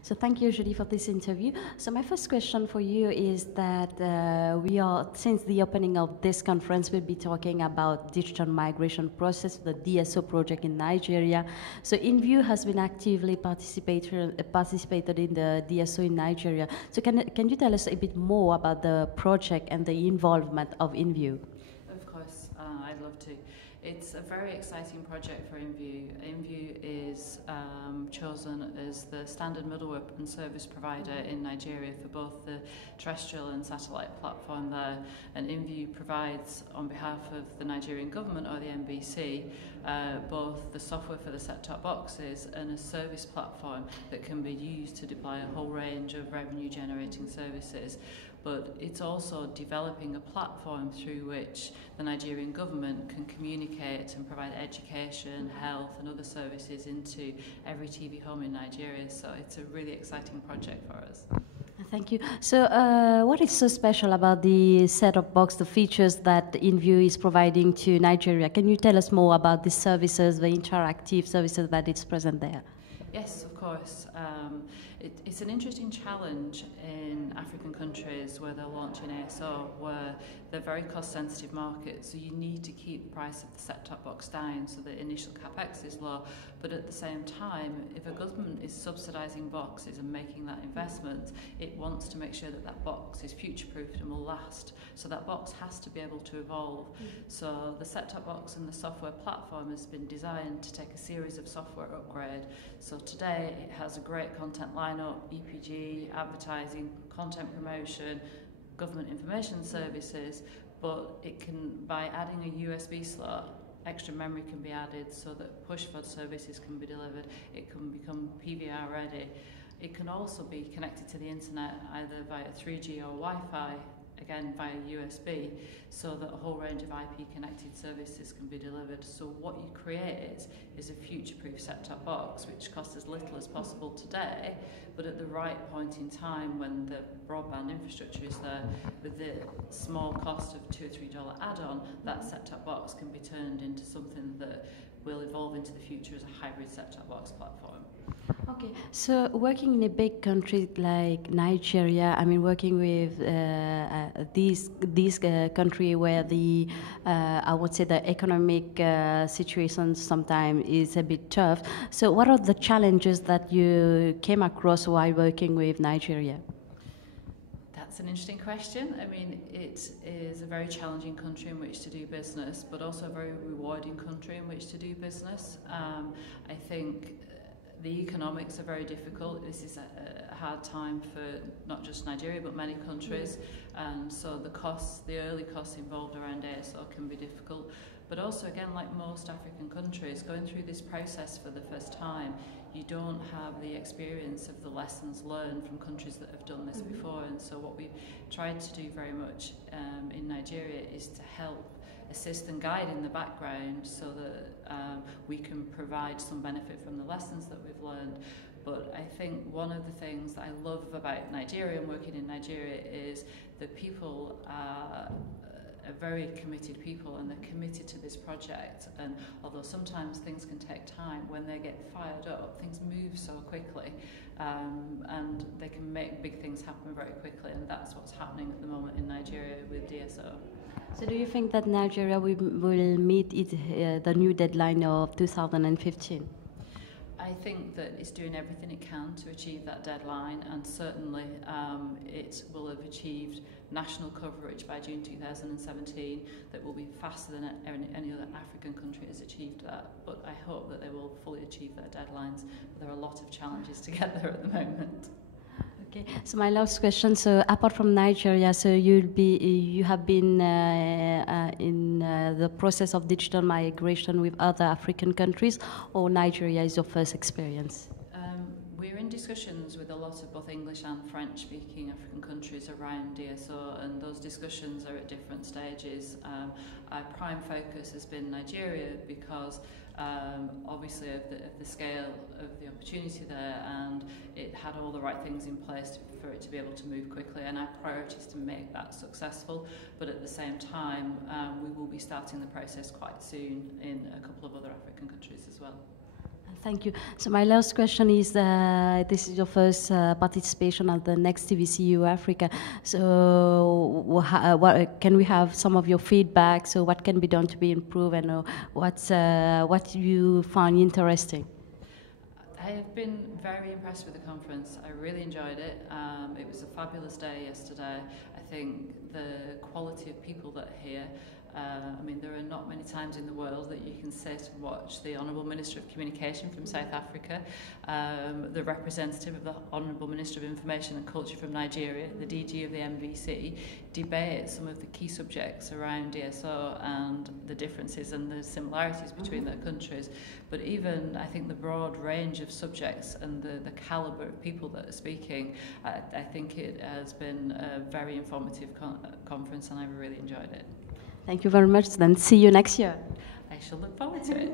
So thank you, Julie, for this interview. So my first question for you is that since the opening of this conference, we'll be talking about digital migration process, the DSO project in Nigeria. So Inview has been actively participated in the DSO in Nigeria. So can you tell us a bit more about the project and the involvement of Inview? Of course, I'd love to. It's a very exciting project for Inview. Inview is chosen as the standard middleware and service provider in Nigeria for both the terrestrial and satellite platform there. And Inview provides, on behalf of the Nigerian government or the NBC, both the software for the set-top boxes and a service platform that can be used to deploy a whole range of revenue-generating services. But it's also developing a platform through which the Nigerian government can communicate and provide education, health and other services into every TV home in Nigeria. So it's a really exciting project for us. Thank you. So what is so special about the set-top box, the features that Inview is providing to Nigeria? Can you tell us more about the services, the interactive services that is present there? Yes, of course. It's an interesting challenge in African countries where they're launching ASO, where they're very cost-sensitive markets, so you need to keep the price of the set-top box down so the initial capex is low. But at the same time, if a government is subsidising boxes and making that investment, it wants to make sure that that box is future-proofed and will last. So that box has to be able to evolve. So the set-top box and the software platform has been designed to take a series of software upgrade. So today it has a great content lineup, EPG, advertising, content promotion, government information services, but it can, by adding a USB slot, extra memory can be added so that push VOD services can be delivered. It can become PVR ready. It can also be connected to the internet either via 3G or Wi-Fi, again via USB, so that a whole range of IP connected services can be delivered. So what you create is a future-proof set-top box which costs as little as possible today, but at the right point in time when the broadband infrastructure is there, with the small cost of $2 or $3 add-on, that set-top box can be turned into something that will evolve into the future as a hybrid set-top box platform. Okay, so working in a big country like Nigeria, I mean, working with these country where the I would say the economic situation sometimes is a bit tough. So, what are the challenges that you came across while working with Nigeria? That's an interesting question. I mean, it is a very challenging country in which to do business, but also a very rewarding country in which to do business. I think the economics are very difficult. This is a hard time for not just Nigeria but many countries, and so the early costs involved around ASO can be difficult. But also, again, like most African countries, going through this process for the first time, you don't have the experience of the lessons learned from countries that have done this before. And so what we've tried to do very much in Nigeria is to help assist and guide in the background so that we can provide some benefit from the lessons that we've learned. But I think one of the things that I love about Nigeria and working in Nigeria is that people are very committed people, and they're committed to this project. And although sometimes things can take time, when they get fired up, things move so quickly, and they can make big things happen very quickly, and that's what's happening at the moment in Nigeria with DSO. So do you think that Nigeria will meet the new deadline of 2015? I think that it's doing everything it can to achieve that deadline, and certainly it will have achieved national coverage by June 2017 that will be faster than any other African country has achieved that. But I hope that they will fully achieve their deadlines. But there are a lot of challenges to get there at the moment. Okay, so my last question. So apart from Nigeria, so you have been in the process of digital migration with other African countries, or Nigeria is your first experience? We're in discussions with a lot of both English and French-speaking African countries around DSO, and those discussions are at different stages. Our prime focus has been Nigeria because obviously of the scale of the opportunity there, and it had all the right things in place for it to be able to move quickly, and our priority is to make that successful. But at the same time, we will be starting the process quite soon in a couple of other African countries as well. Thank you. So my last question is, this is your first participation at the next TVCU Africa. So what, can we have some of your feedback? So what can be done to be improved, and what you find interesting? I have been very impressed with the conference. I really enjoyed it. It was a fabulous day yesterday. I think the quality of people that are here, I mean, there are not many times in the world that you can sit and watch the Honourable Minister of Communication from South Africa, the representative of the Honourable Minister of Information and Culture from Nigeria, the DG of the MVC, debate some of the key subjects around DSO and the differences and the similarities between their countries. But even, I think, the broad range of subjects and the calibre of people that are speaking, I think it has been a very informative conference, and I've really enjoyed it. Thank you very much. Then see you next year. I shall look forward to it.